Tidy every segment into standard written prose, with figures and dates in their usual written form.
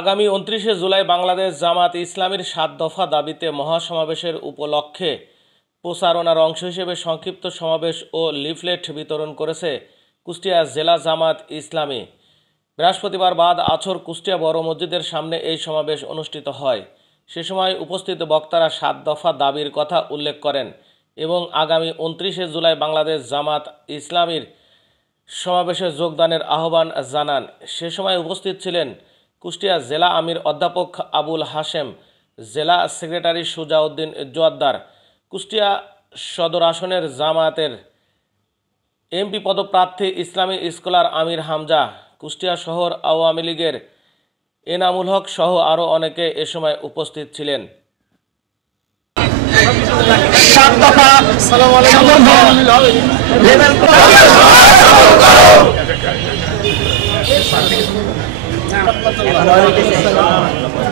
আগামী ২৯শে জুলাই বাংলাদেশ জামাত ইসলামীর ৭ দফা দাবিতে মহাসমাবেশের উপলক্ষে প্রচারণার অংশ হিসেবে সংক্ষিপ্ত সমাবেশ ও লিফলেট বিতরণ করেছে কুষ্টিয়া জেলা জামাত ইসলামী। বৃহস্পতিবার বাদ আছর কুষ্টিয়া বড় মসজিদের সামনে এই সমাবেশ অনুষ্ঠিত হয়। সে সময় উপস্থিত বক্তারা ৭ দফা দাবির কথা উল্লেখ করেন এবং আগামী ২৯শে জুলাই বাংলাদেশ জামাত ইসলামীর সমাবেশে যোগদানের আহ্বান জানান। সে সময় উপস্থিত ছিলেন কুষ্টিয়া জেলা আমির অধ্যাপক আবুল হাশেম, জেলা সেক্রেটারি সুজাউদ্দিন জোয়াদ্দার, কুষ্টিয়া সদর আসনের জামায়াতের এমপি পদপ্রার্থী ইসলামী স্কলার আমির হামজা, কুষ্টিয়া শহর আওয়ামী লীগের এনামুল হক সহ আরও অনেকে এ সময় উপস্থিত ছিলেন।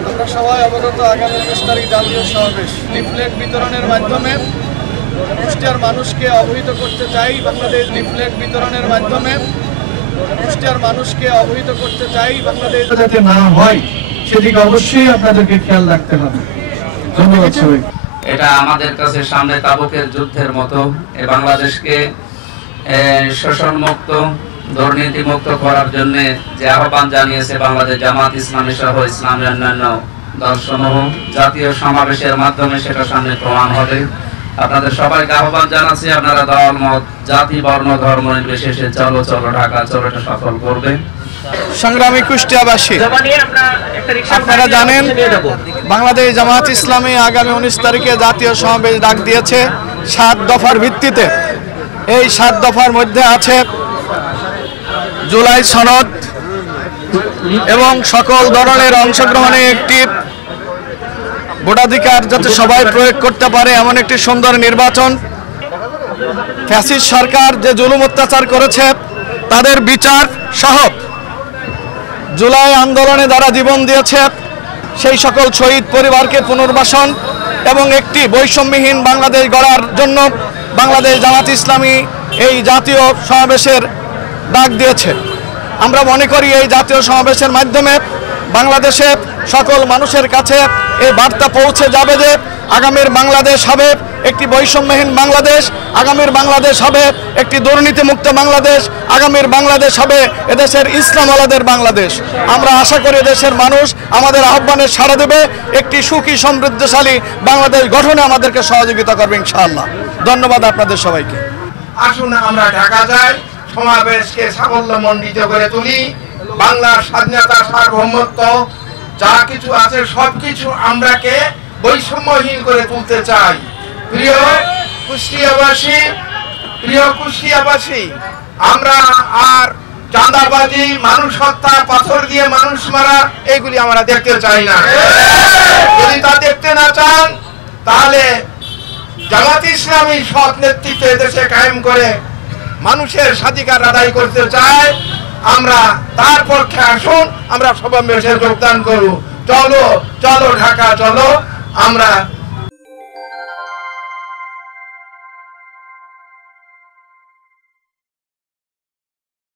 আমরা সবাই অবগত, আগামী 19 তারিখ জাতীয় সমাবেশ লিফলেট বিতরণের মাধ্যমে কুষ্টিয়ার মানুষকে অবহিত করতে চাই। বাংলাদেশ লিফলেট বিতরণের মাধ্যমে কুষ্টিয়ার মানুষকে অবহিত করতে চাই বাংলাদেশ যাতে না হয় সেদিকে অবশ্যই আপনাদেরকে খেয়াল রাখতে হবে। ধন্যবাদ সবাই। এটা আমাদের কাছে সামনে তাবুকের যুদ্ধের মতো বাংলাদেশকে শোষণ মুক্ত, দুর্নীতি মুক্ত করার জন্য যে আহ্বান জানিয়েছে বাংলাদেশ জামাত ইসলামী সহ ইসলামী অন্যান্য দলসমূহ, জাতীয় সমাবেশের মাধ্যমে সেটা সামনে প্রমাণ হবে। আপনাদের সবাইকে আহ্বান জানাচ্ছি, আপনারা দল মত, জাতি, বর্ণ, ধর্ম নির্বিশেষে চলো চলো ঢাকা চলো, এটা সফল করবে। সংগ্রামী কুষ্টিয়াবাসী, আপনারা জানেন বাংলাদেশ জামাত ইসলামী আগামী 19 তারিখে জাতীয় সমাবেশ ডাক দিয়েছে 7 দফার ভিত্তিতে। এই 7 দফার মধ্যে আছে জুলাই সনদ এবং সকল ধরনের অংশগ্রহণে একটি ভোটাধিকার যাতে সবাই প্রয়োগ করতে পারে এমন একটি সুন্দর নির্বাচন, ফ্যাসিস্ট সরকার যে জুলুম অত্যাচার করেছে তাদের বিচার সহ জুলাই আন্দোলনে যারা জীবন দিয়েছে সেই সকল শহীদ পরিবারকে পুনর্বাসন এবং একটি বৈষম্যহীন বাংলাদেশ গড়ার জন্য বাংলাদেশ জামাত ইসলামী এই জাতীয় সমাবেশের ডাক দিয়েছে। আমরা মনে করি এই জাতীয় সমাবেশের মাধ্যমে বাংলাদেশে সকল মানুষের কাছে এই বার্তা পৌঁছে যাবে যে আগামীর বাংলাদেশ হবে একটি বৈষম্যহীন বাংলাদেশ, আগামীর বাংলাদেশ হবে একটি দুর্নীতিমুক্ত বাংলাদেশ, আগামীর বাংলাদেশ হবে এদেশের ইসলামওয়ালাদের বাংলাদেশ। আমরা আশা করি দেশের মানুষ আমাদের আহ্বানে সাড়া দেবে, একটি সুখী সমৃদ্ধশালী বাংলাদেশ গঠনে আমাদেরকে সহযোগিতা করবে ইনশাআল্লাহ। ধন্যবাদ আপনাদের সবাইকে। আসুন আমরা ঢাকা যাই, সমাবেশকে সাফল্যমণ্ডিত করে তুলি। বাংলার স্বাধীনতা, সার্বভৌমত্ব যা কিছু আছে সবকিছু আমরাকে বৈষম্যহীন করে তুলতে চাই। প্রিয় কুষ্টিয়াবাসী, আমরা আর চাঁদাবাজি, মানুষ হত্যা, পাথর দিয়ে মানুষ মারা এইগুলি আমরা দেখতে চাই না। যদি তা দেখতে না চান তাহলে জামাত ইসলামী সৎ নেতৃত্বে দেশে কায়েম করে মানুষের স্বাধিকার আদায় করতে চায়। আমরা তার পক্ষে আসুন, আমরা সমাবেশে যোগদান করব। চলো চলো ঢাকা চলো, আমরা